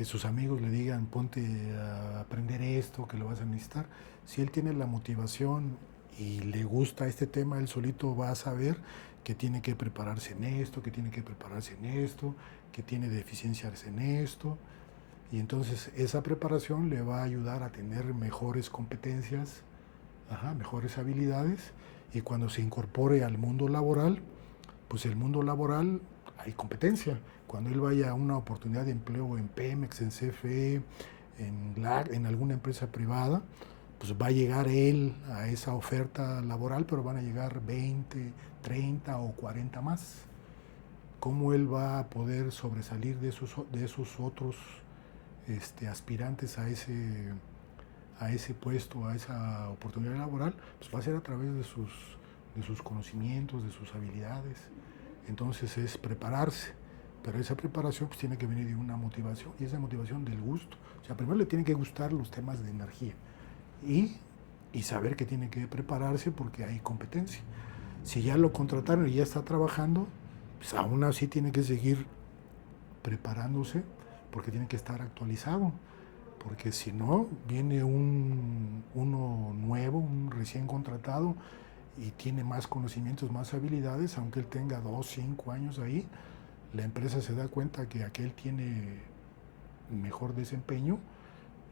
sus amigos le digan ponte a aprender esto, que lo vas a necesitar. Si él tiene la motivación y le gusta este tema, él solito va a saber que tiene que prepararse en esto, que tiene que prepararse en esto, que tiene deficiencias en esto. Y entonces esa preparación le va a ayudar a tener mejores competencias, mejores habilidades, y cuando se incorpore al mundo laboral, pues el mundo laboral hay competencia. Cuando él vaya a una oportunidad de empleo en Pemex, en CFE, en alguna empresa privada, pues va a llegar él a esa oferta laboral, pero van a llegar 20, 30 o 40 más. ¿Cómo él va a poder sobresalir de esos otros aspirantes a ese puesto, a esa oportunidad laboral? Pues va a ser a través de sus conocimientos, de sus habilidades. Entonces es prepararse, pero esa preparación pues tiene que venir de una motivación, y esa motivación del gusto. O sea, primero le tienen que gustar los temas de energía y saber que tiene que prepararse porque hay competencia. Si ya lo contrataron y ya está trabajando, pues aún así tiene que seguir preparándose porque tiene que estar actualizado. Porque si no, viene uno nuevo, un recién contratado, y tiene más conocimientos, más habilidades, aunque él tenga 2, 5 años ahí, la empresa se da cuenta que aquel tiene mejor desempeño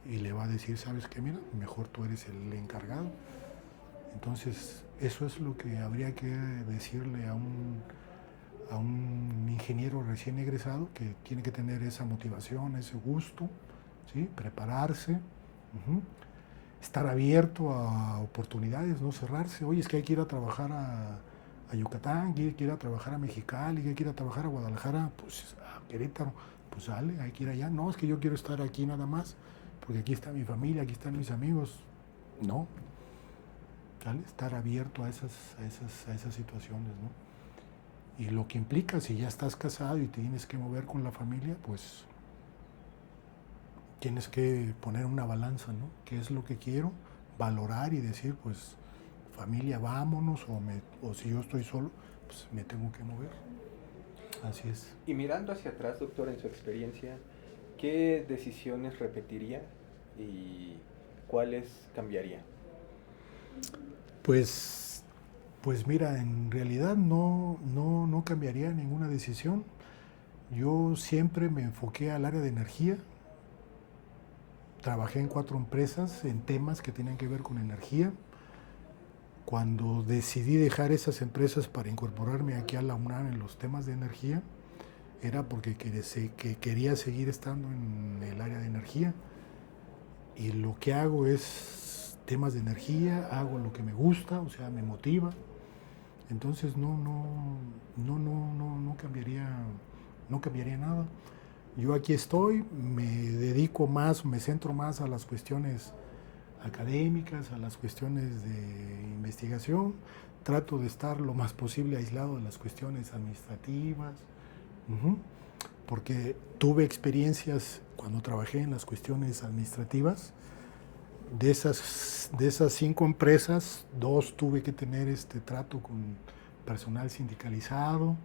y le va a decir, ¿sabes qué? Mira, mejor tú eres el encargado. Entonces, Eso es lo que habría que decirle a un ingeniero recién egresado, que tiene que tener esa motivación, ese gusto, ¿sí? Prepararse, uh-huh, estar abierto a oportunidades, no cerrarse. Oye, es que hay que ir a trabajar a Yucatán, hay que ir a trabajar a Mexicali, hay que ir a trabajar a Guadalajara, pues a Querétaro, pues sale, hay que ir allá. No, es que yo quiero estar aquí nada más, porque aquí está mi familia, aquí están mis amigos. No, ¿sale? Estar abierto a esas situaciones, ¿no? Y lo que implica, si ya estás casado y te tienes que mover con la familia, pues tienes que poner una balanza, ¿no? ¿Qué es lo que quiero? Valorar y decir, pues, familia, vámonos, o si yo estoy solo, pues me tengo que mover. Así es. Y mirando hacia atrás, doctor, en su experiencia, ¿qué decisiones repetiría y cuáles cambiaría? Pues, pues mira, en realidad no cambiaría ninguna decisión. Yo siempre me enfoqué al área de energía. Trabajé en 4 empresas en temas que tenían que ver con energía. Cuando decidí dejar esas empresas para incorporarme aquí a la UNAM en los temas de energía, era porque quería seguir estando en el área de energía. Y lo que hago es temas de energía, hago lo que me gusta, o sea, me motiva. Entonces no cambiaría nada. Yo aquí estoy, me dedico más, me centro más a las cuestiones académicas, a las cuestiones de investigación. Trato de estar lo más posible aislado de las cuestiones administrativas, uh-huh, porque tuve experiencias cuando trabajé en las cuestiones administrativas. De esas 5 empresas, 2 tuve que tener trato con personal sindicalizado,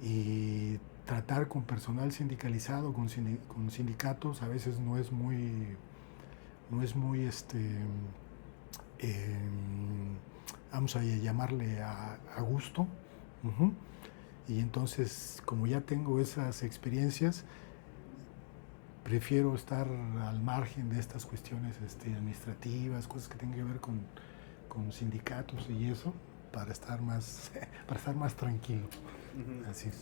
y tratar con personal sindicalizado, con sindicatos, a veces no es muy eh, vamos a llamarle a gusto. Uh-huh. Y entonces, como ya tengo esas experiencias, prefiero estar al margen de estas cuestiones administrativas, cosas que tengan que ver con sindicatos y eso, para estar más, para estar más tranquilo. Uh-huh. Así es.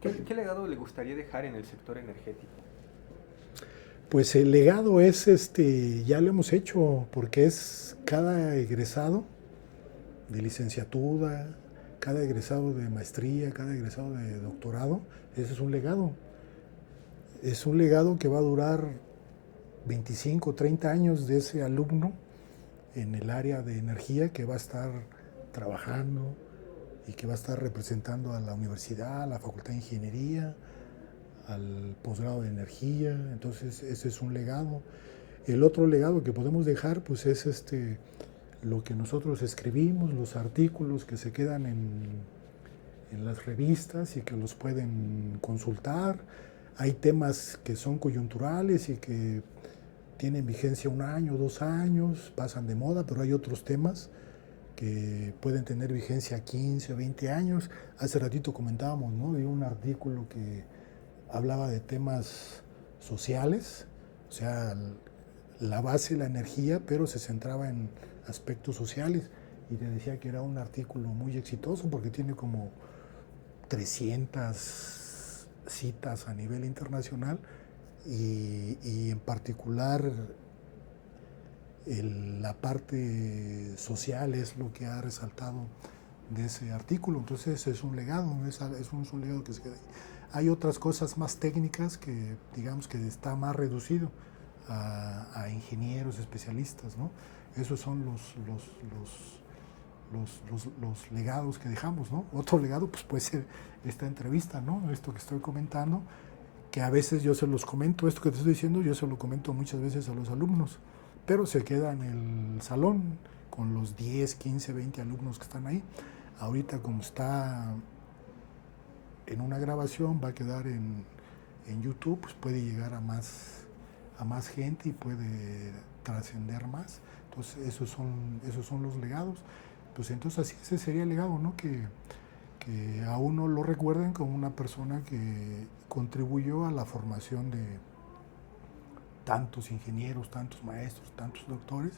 ¿Qué legado le gustaría dejar en el sector energético? Pues el legado es, ya lo hemos hecho, porque es cada egresado de licenciatura, cada egresado de maestría, cada egresado de doctorado, ese es un legado. Es un legado que va a durar 25, 30 años de ese alumno en el área de energía, que va a estar trabajando y que va a estar representando a la universidad, a la Facultad de Ingeniería, al posgrado de energía. Entonces ese es un legado. El otro legado que podemos dejar, pues es lo que nosotros escribimos, los artículos que se quedan en las revistas y que los pueden consultar. Hay temas que son coyunturales y que tienen vigencia 1 año, 2 años, pasan de moda, pero hay otros temas que pueden tener vigencia 15, 20 años. Hace ratito comentábamos, ¿no?, de un artículo que hablaba de temas sociales, o sea, la base de la energía, pero se centraba en aspectos sociales, y te decía que era un artículo muy exitoso porque tiene como 300 citas a nivel internacional, y en particular la parte social es lo que ha resaltado de ese artículo. Entonces es un legado, es un legado que se queda ahí. Hay otras cosas más técnicas que, digamos, que está más reducido a ingenieros especialistas, ¿no? Esos son los legados que dejamos, ¿no? Otro legado, pues, puede ser esta entrevista, ¿no? Esto que estoy comentando, que a veces yo se los comento, esto que te estoy diciendo, yo se lo comento muchas veces a los alumnos, pero se queda en el salón con los 10, 15, 20 alumnos que están ahí. Ahorita, como está en una grabación, va a quedar en YouTube, pues puede llegar a más gente y puede trascender más. Entonces esos son los legados. Pues entonces así ese sería el legado, ¿no? Que a uno lo recuerden como una persona que contribuyó a la formación de tantos ingenieros, tantos maestros, tantos doctores,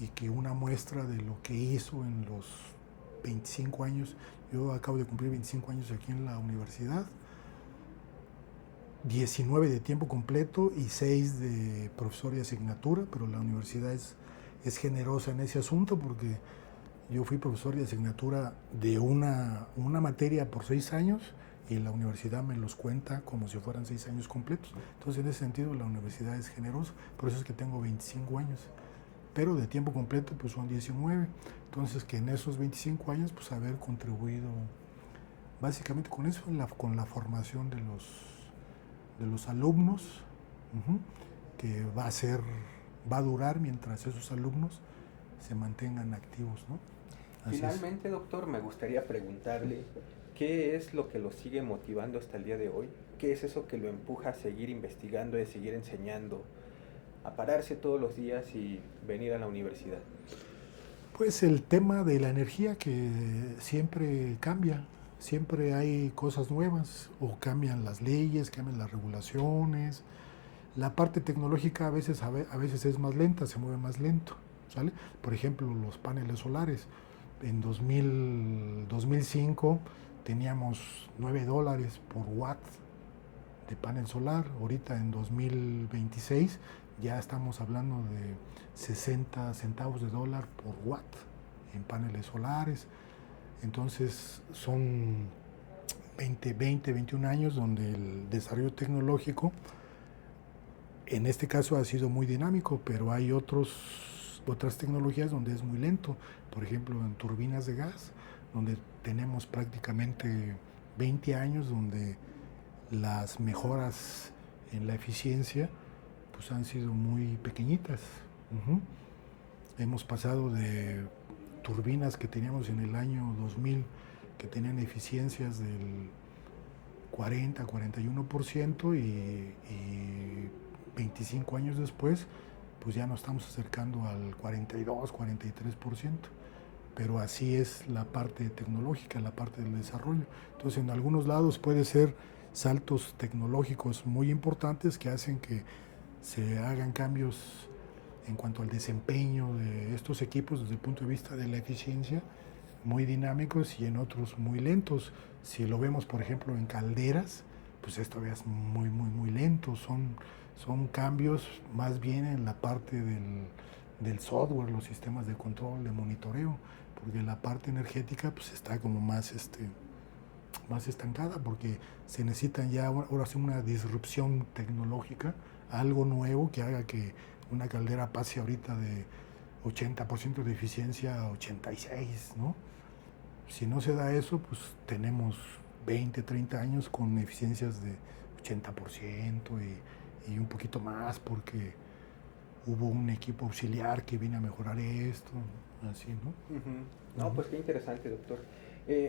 y que una muestra de lo que hizo en los 25 años, yo acabo de cumplir 25 años aquí en la universidad, 19 de tiempo completo y 6 de profesor de asignatura, pero la universidad es generosa en ese asunto porque yo fui profesor de asignatura de una materia por 6 años y la universidad me los cuenta como si fueran 6 años completos. Entonces, en ese sentido, la universidad es generosa, por eso es que tengo 25 años. Pero de tiempo completo, pues son 19. Entonces, que en esos 25 años, pues haber contribuido básicamente con eso, con la formación de los alumnos, que va a durar mientras esos alumnos se mantengan activos, ¿no? Así finalmente, doctor, me gustaría preguntarle qué es lo que lo sigue motivando hasta el día de hoy, qué es eso que lo empuja a seguir investigando, a seguir enseñando, a pararse todos los días y venir a la universidad. Pues el tema de la energía que siempre cambia, siempre hay cosas nuevas o cambian las leyes, cambian las regulaciones. La parte tecnológica a veces es más lenta, se mueve más lento, ¿sale? Por ejemplo, los paneles solares. En 2005 teníamos $9 por watt de panel solar. Ahorita en 2026 ya estamos hablando de 60 centavos de dólar por watt en paneles solares. Entonces son 21 años donde el desarrollo tecnológico en este caso ha sido muy dinámico, pero hay otras tecnologías donde es muy lento. Por ejemplo, en turbinas de gas, donde tenemos prácticamente 20 años donde las mejoras en la eficiencia pues han sido muy pequeñitas. Hemos pasado de turbinas que teníamos en el año 2000 que tenían eficiencias del 40-41% y 25 años después pues ya nos estamos acercando al 42-43%. Pero así es la parte tecnológica, la parte del desarrollo. Entonces, en algunos lados puede ser saltos tecnológicos muy importantes que hacen que se hagan cambios en cuanto al desempeño de estos equipos desde el punto de vista de la eficiencia, muy dinámicos, y en otros muy lentos. Si lo vemos, por ejemplo, en calderas, pues esto es muy lento. Son cambios más bien en la parte del software, los sistemas de control, de monitoreo, porque la parte energética pues está como más estancada, porque se necesita ya ahora sí una disrupción tecnológica, algo nuevo que haga que una caldera pase ahorita de 80% de eficiencia a 86%, ¿no? Si no se da eso, pues tenemos 20, 30 años con eficiencias de 80% y un poquito más, porque hubo un equipo auxiliar que viene a mejorar esto, así, ¿no? No, pues qué interesante, doctor.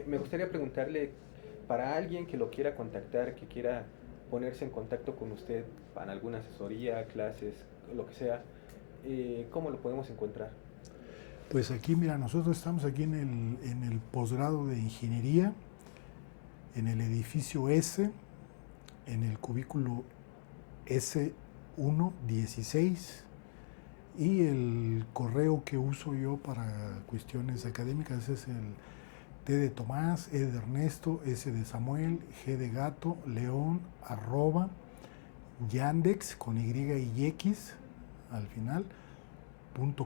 Me gustaría preguntarle, para alguien que lo quiera contactar, que quiera ponerse en contacto con usted para alguna asesoría, clases, lo que sea, ¿cómo lo podemos encontrar? Pues aquí, mira, nosotros estamos aquí en el posgrado de ingeniería, en el edificio S, en el cubículo S116, y el correo que uso yo para cuestiones académicas es el T de Tomás, E de Ernesto, S de Samuel, G de Gato, León, @Yandex con Y y X al final,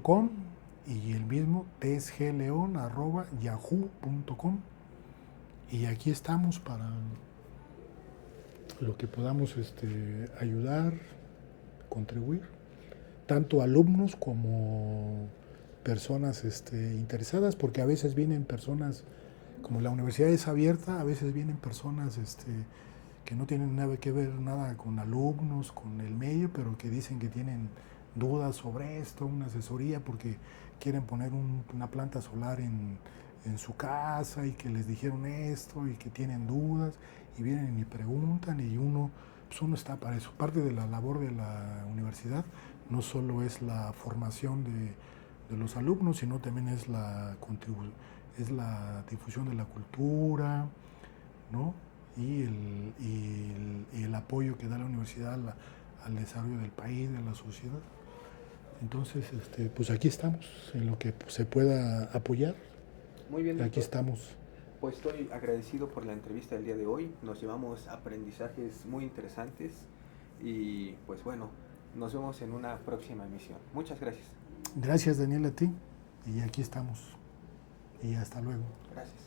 .com, y el mismo tsgleon@yahoo.com. Y aquí estamos para lo que podamos ayudar, contribuir, tanto alumnos como personas interesadas, porque a veces vienen personas, como la universidad es abierta, a veces vienen personas que no tienen nada que ver nada con alumnos, con el medio, pero que dicen que tienen dudas sobre esto, una asesoría porque quieren poner una planta solar en su casa y que les dijeron esto y que tienen dudas y vienen y me preguntan, y uno está para eso. Parte de la labor de la universidad no solo es la formación de los alumnos, sino también es la difusión de la cultura, ¿no? Y el apoyo que da la universidad al desarrollo del país, de la sociedad. Entonces, pues aquí estamos, en lo que se pueda apoyar, Muy bien, aquí doctor. estamos. Pues estoy agradecido por la entrevista del día de hoy. Nos llevamos aprendizajes muy interesantes y pues bueno, nos vemos en una próxima emisión. Muchas gracias. Gracias, Daniel, a ti, y aquí estamos. Y hasta luego. Gracias.